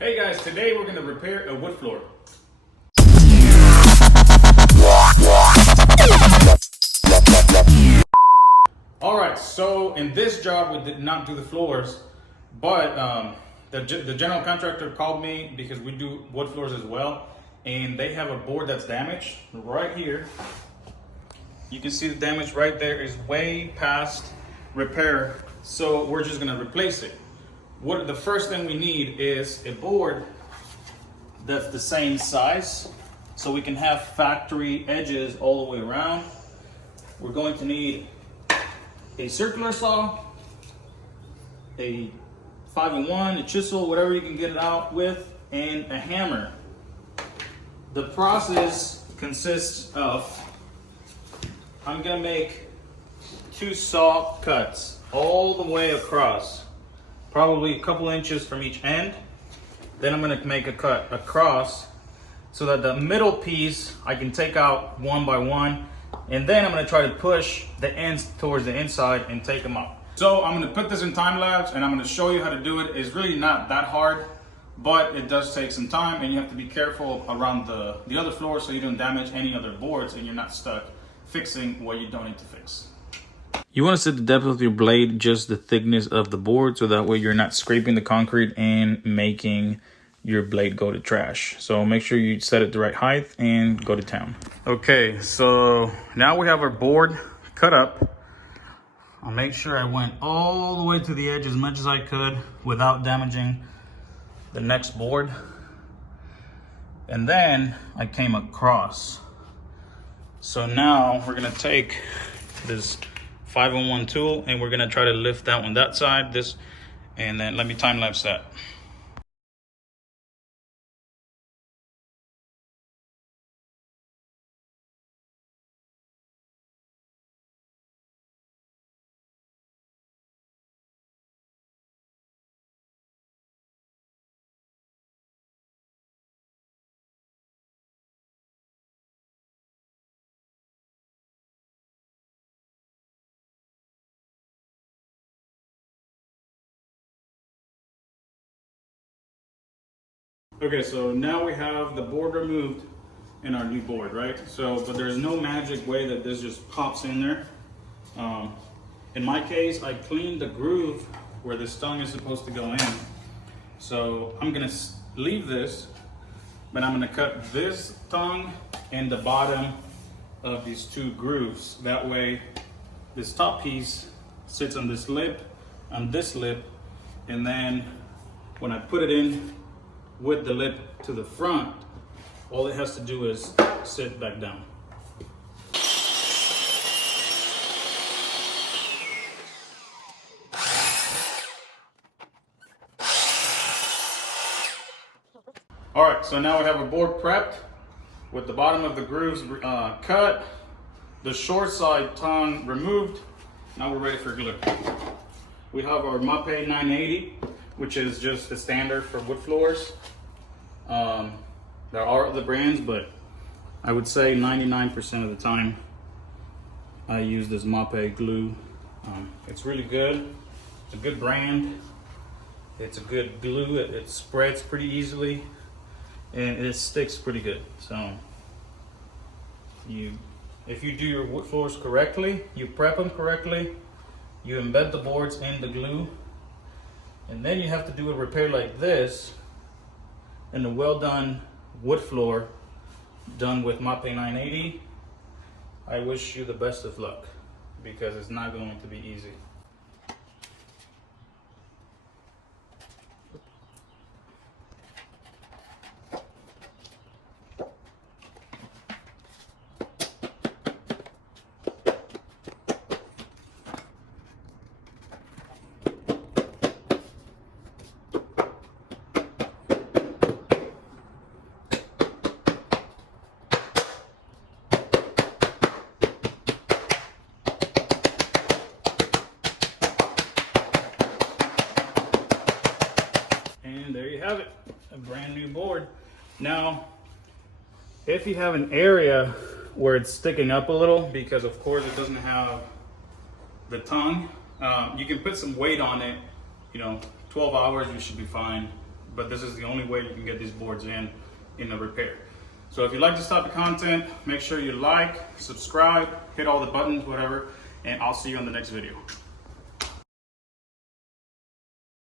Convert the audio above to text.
Hey guys, today we're going to repair a wood floor. Alright, so in this job we did not do the floors, but the general contractor called me because we do wood floors as well, and they have a board that's damaged right here. You can see the damage right there is way past repair, so we're just going to replace it. The first thing we need is a board that's the same size, so we can have factory edges all the way around. We're going to need a circular saw, a 5-in-1, a chisel, whatever you can get it out with, and a hammer. The process consists of, I'm gonna make 2 saw cuts all the way across, probably a couple inches from each end. Then I'm gonna make a cut across so that the middle piece I can take out one by one, and then I'm gonna try to push the ends towards the inside and take them out. So I'm gonna put this in time lapse and I'm gonna show you how to do it. It's really not that hard, but it does take some time, and you have to be careful around the other floor so you don't damage any other boards and you're not stuck fixing what you don't need to fix. You want to set the depth of your blade just the thickness of the board, so that way you're not scraping the concrete and making your blade go to trash. So make sure you set it the right height and go to town. Okay, so now we have our board cut up. I'll make sure I went all the way to the edge as much as I could without damaging the next board. And then I came across. So now we're gonna take this 5-in-1 tool and we're gonna try to lift that one that side, and then let me time lapse that. Okay, so now we have the board removed in our new board, right? So, but there's no magic way that this just pops in there. In my case, I cleaned the groove where this tongue is supposed to go in. So I'm gonna leave this, but I'm gonna cut this tongue and the bottom of these 2 grooves. That way, this top piece sits on this lip, and then when I put it in with the lip to the front, all it has to do is sit back down. All right, so now we have a board prepped with the bottom of the grooves cut, the short side tongue removed. Now we're ready for glue. We have our Mape 980, which is just the standard for wood floors. There are other brands, but I would say 99% of the time I use this Mape glue. It's really good. It's a good brand. It's a good glue. It spreads pretty easily and it sticks pretty good. So if you do your wood floors correctly, you prep them correctly, you embed the boards in the glue, and then you have to do a repair like this in a well done wood floor done with Mape 980. I wish you the best of luck, because it's not going to be easy. And there you have it, a brand new board. Now, if you have an area where it's sticking up a little, because of course it doesn't have the tongue, you can put some weight on it, 12 hours, you should be fine. but this is the only way you can get these boards in a repair. So if you like this type of content, make sure you like, subscribe, hit all the buttons, whatever, and I'll see you on the next video.